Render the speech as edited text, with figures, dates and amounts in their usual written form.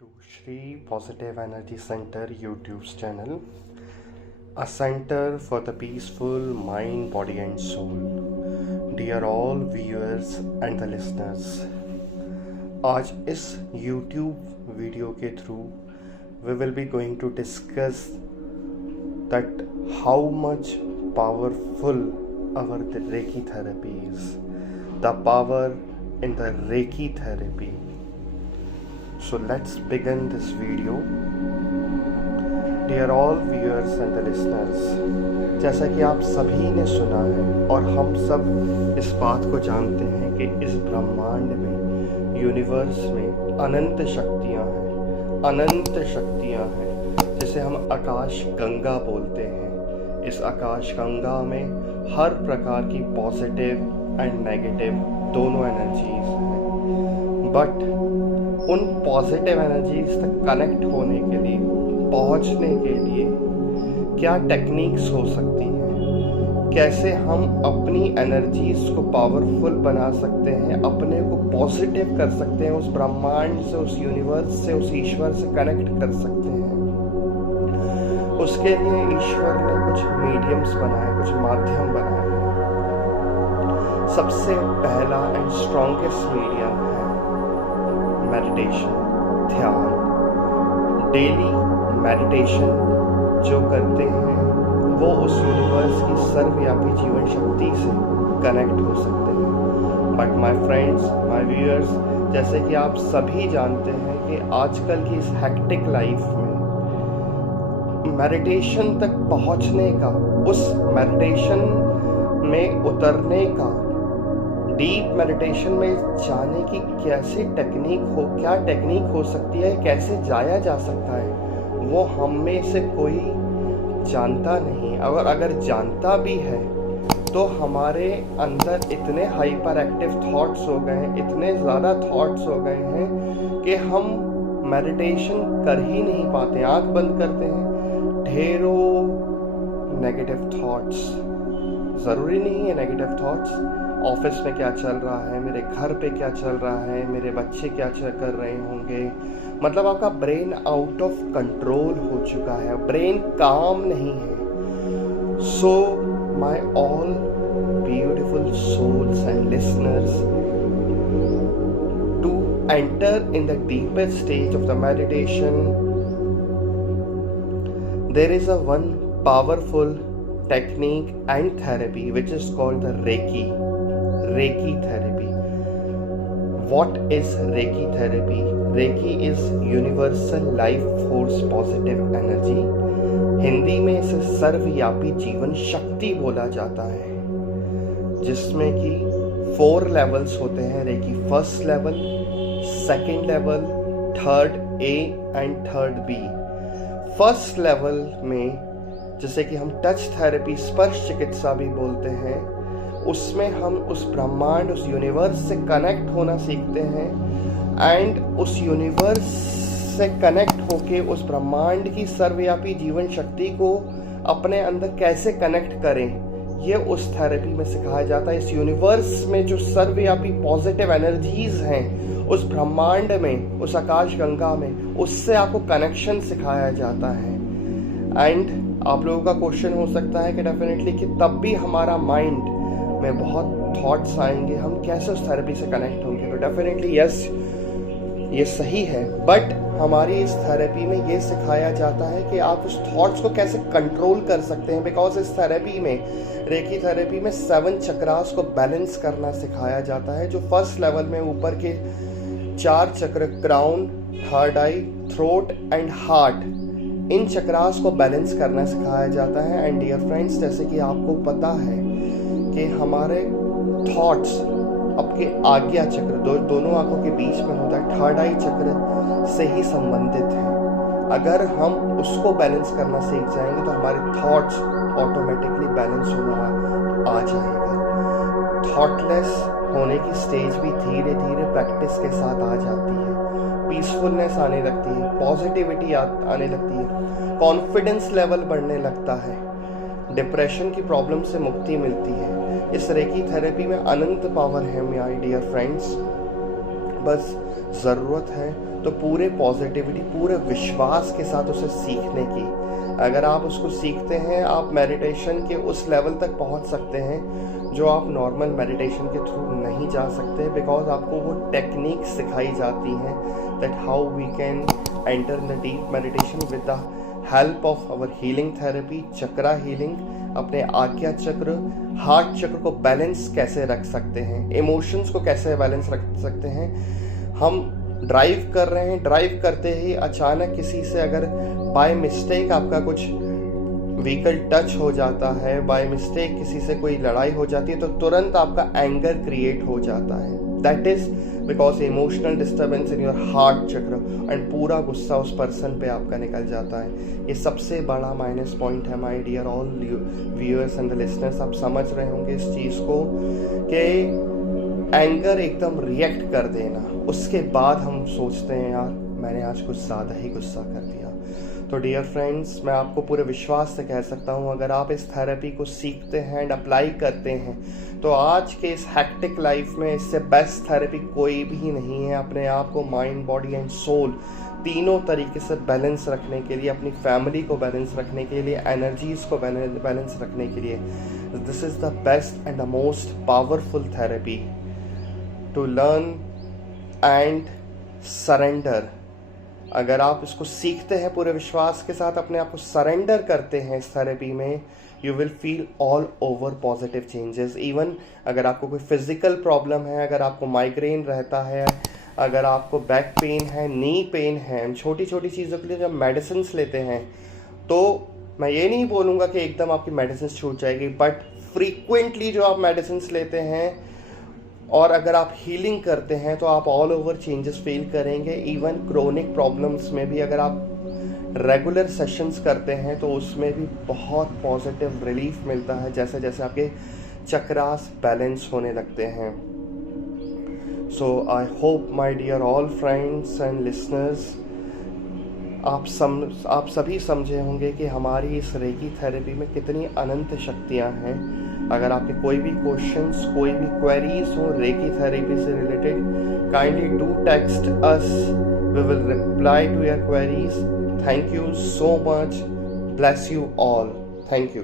to Shri Positive Energy Center YouTube channel, a center for the peaceful mind, body and soul. Dear all viewers and the listeners, आज इस YouTube video के through we will be going to discuss that how much powerful our Reiki therapy is, the power in the Reiki therapy. So let's begin this video. Dear all viewers and the listeners, जैसा कि आप सभी ने सुना है और हम सब इस बात को जानते हैं कि इस ब्रह्मांड में, यूनिवर्स में अनंत शक्तियाँ हैं जिसे हम आकाश गंगा बोलते हैं। इस आकाश गंगा में हर प्रकार की पॉजिटिव एंड नेगेटिव दोनों एनर्जीज हैं, बट उन पॉजिटिव एनर्जीज तक कनेक्ट होने के लिए, पहुंचने के लिए क्या टेक्निक्स हो सकती हैं, कैसे हम अपनी एनर्जीज को पावरफुल बना सकते हैं, अपने को पॉजिटिव कर सकते हैं, उस ब्रह्मांड से, उस यूनिवर्स से, उस ईश्वर से कनेक्ट कर सकते हैं। उसके लिए ईश्वर ने कुछ मीडियम्स बनाए, कुछ माध्यम बनाए। सबसे पहला एंड स्ट्रॉन्गेस्ट मीडियम है मेडिटेशन, ध्यान। डेली मेडिटेशन जो करते हैं वो उस यूनिवर्स की सर्वव्यापी जीवन शक्ति से कनेक्ट हो सकते हैं। But my friends, my viewers, जैसे कि आप सभी जानते हैं कि आजकल की इस हेक्टिक लाइफ में मेडिटेशन तक पहुंचने का, उस मेडिटेशन में उतरने का, डीप मेडिटेशन में जाने की कैसी टेक्निक हो, क्या टेक्निक हो सकती है, कैसे जाया जा सकता है, वो हम में से कोई जानता नहीं। अगर जानता भी है तो हमारे अंदर इतने हाइपर एक्टिव थॉट्स हो गए हैं, इतने ज़्यादा थॉट्स हो गए हैं कि हम मेडिटेशन कर ही नहीं पाते। आंख बंद करते हैं, ढेरों नेगेटिव थॉट्स। ज़रूरी नहीं है नेगेटिव थॉट्स, ऑफिस में क्या चल रहा है, मेरे घर पे क्या चल रहा है, मेरे बच्चे क्या कर रहे होंगे, मतलब आपका ब्रेन आउट ऑफ कंट्रोल हो चुका है, ब्रेन काम नहीं है। So my all beautiful souls and listeners, to enter in the deepest stage of the meditation, there is a one powerful technique and therapy which is called the Reiki therapy. What is Reiki therapy? Reiki is universal life force positive energy. Hindi में इसे सर्वव्यापी जीवन शक्ति बोला जाता है, जिसमें कि 4 लेवल्स होते हैं। Reiki first level, second level, third A and third B. First level में, जैसे कि हम टच थेरेपी, स्पर्श चिकित्सा भी बोलते हैं, उसमें हम उस ब्रह्मांड, उस यूनिवर्स से कनेक्ट होना सीखते हैं एंड उस यूनिवर्स से कनेक्ट होके उस ब्रह्मांड की सर्वव्यापी जीवन शक्ति को अपने अंदर कैसे कनेक्ट करें, ये उस थेरेपी में सिखाया जाता है। इस यूनिवर्स में जो सर्वव्यापी पॉजिटिव एनर्जीज हैं, उस ब्रह्मांड में, उस आकाश गंगा में, उससे आपको कनेक्शन सिखाया जाता है। एंड आप लोगों का क्वेश्चन हो सकता है कि डेफिनेटली कि तब भी हमारा माइंड में बहुत थॉट्स आएंगे, हम कैसे उस थेरेपी से कनेक्ट होंगे? तो डेफिनेटली यस, ये सही है, बट हमारी इस थेरेपी में ये सिखाया जाता है कि आप उस थॉट्स को कैसे कंट्रोल कर सकते हैं। बिकॉज इस थेरेपी में, रेकी थेरेपी में 7 चक्रास को बैलेंस करना सिखाया जाता है। जो फर्स्ट लेवल में ऊपर के 4 चक्र, crown, third eye, throat and heart, इन चक्रास को बैलेंस करना सिखाया जाता है। एंड डियर फ्रेंड्स, जैसे कि आपको पता है कि हमारे थॉट्स आपके आज्ञा चक्र, दोनों आंखों के बीच में होता है, थर्ड आई चक्र से ही संबंधित है। अगर हम उसको बैलेंस करना सीख जाएंगे तो हमारे थॉट्स ऑटोमेटिकली बैलेंस होना आ जाएगा। थॉटलेस होने की स्टेज भी धीरे धीरे प्रैक्टिस के साथ आ जाती है। पीसफुलनेस आने लगती है, पॉजिटिविटी आने लगती है, कॉन्फिडेंस लेवल बढ़ने लगता है, डिप्रेशन की प्रॉब्लम से मुक्ति मिलती है। इस रेकी थेरेपी में अनंत पावर है माय डियर फ्रेंड्स। बस ज़रूरत है तो पूरे पॉजिटिविटी, पूरे विश्वास के साथ उसे सीखने की, अगर आप उसको सीखते हैं, आप मेडिटेशन के उस लेवल तक पहुंच सकते हैं जो आप नॉर्मल मेडिटेशन के थ्रू नहीं जा सकते, बिकॉज आपको वो टेक्निक सिखाई जाती हैं that how we can enter in the deep meditation with the help of our healing therapy, chakra healing. अपने आज्ञा चक्र, हार्ट चक्र को बैलेंस कैसे रख सकते हैं, इमोशंस को कैसे बैलेंस रख सकते हैं। हम ड्राइव कर रहे हैं, ड्राइव करते ही अचानक किसी से अगर बाय मिस्टेक आपका कुछ व्हीकल टच हो जाता है, बाय मिस्टेक किसी से कोई लड़ाई हो जाती है, तो तुरंत आपका एंगर क्रिएट हो जाता है। That is because emotional disturbance in your heart चक्र, एंड पूरा गुस्सा उस पर्सन पे आपका निकल जाता है। ये सबसे बड़ा माइनस पॉइंट है my dear all viewers and listeners. आप समझ रहे होंगे इस चीज़ को कि एंगर एकदम रिएक्ट कर देना, उसके बाद हम सोचते हैं यार मैंने आज कुछ ज़्यादा ही गुस्सा कर दिया। तो डियर फ्रेंड्स, मैं आपको पूरे विश्वास से कह सकता हूँ, अगर आप इस थेरेपी को सीखते हैं एंड अप्लाई करते हैं तो आज के इस हेक्टिक लाइफ में इससे बेस्ट थेरेपी कोई भी नहीं है। अपने आप को माइंड, बॉडी एंड सोल तीनों तरीके से बैलेंस रखने के लिए, अपनी फैमिली को बैलेंस रखने के लिए, एनर्जीज को बैलेंस रखने के लिए, this is the best and the most powerful therapy to learn and surrender. अगर आप इसको सीखते हैं पूरे विश्वास के साथ, अपने आप को सरेंडर करते हैं इस थेरेपी में, you will feel all over positive changes. Even अगर आपको कोई फिजिकल प्रॉब्लम है, अगर आपको माइग्रेन रहता है, अगर आपको बैक पेन है, नी पेन है, छोटी छोटी चीज़ों के लिए जब मेडिसिन लेते हैं, तो मैं ये नहीं बोलूँगा कि एकदम आपकी मेडिसिन छूट जाएगी, बट फ्रीक्वेंटली जो आप मेडिसिन लेते हैं और अगर आप हीलिंग करते हैं तो आप ऑल ओवर चेंजेस फील करेंगे। इवन क्रोनिक प्रॉब्लम्स में भी अगर आप रेगुलर सेशंस करते हैं तो उसमें भी बहुत पॉजिटिव रिलीफ मिलता है, जैसे जैसे आपके चक्रास बैलेंस होने लगते हैं। So I hope my dear all friends and listeners, आप सभी समझे होंगे कि हमारी इस रेकी थेरेपी में कितनी अनंत शक्तियाँ हैं। अगर आपके कोई भी क्वेश्चंस, कोई भी क्वेरीज हो रेकी थेरेपी से related, kindly do text us, we will reply to your queries. Thank you so much, bless you all, thank you.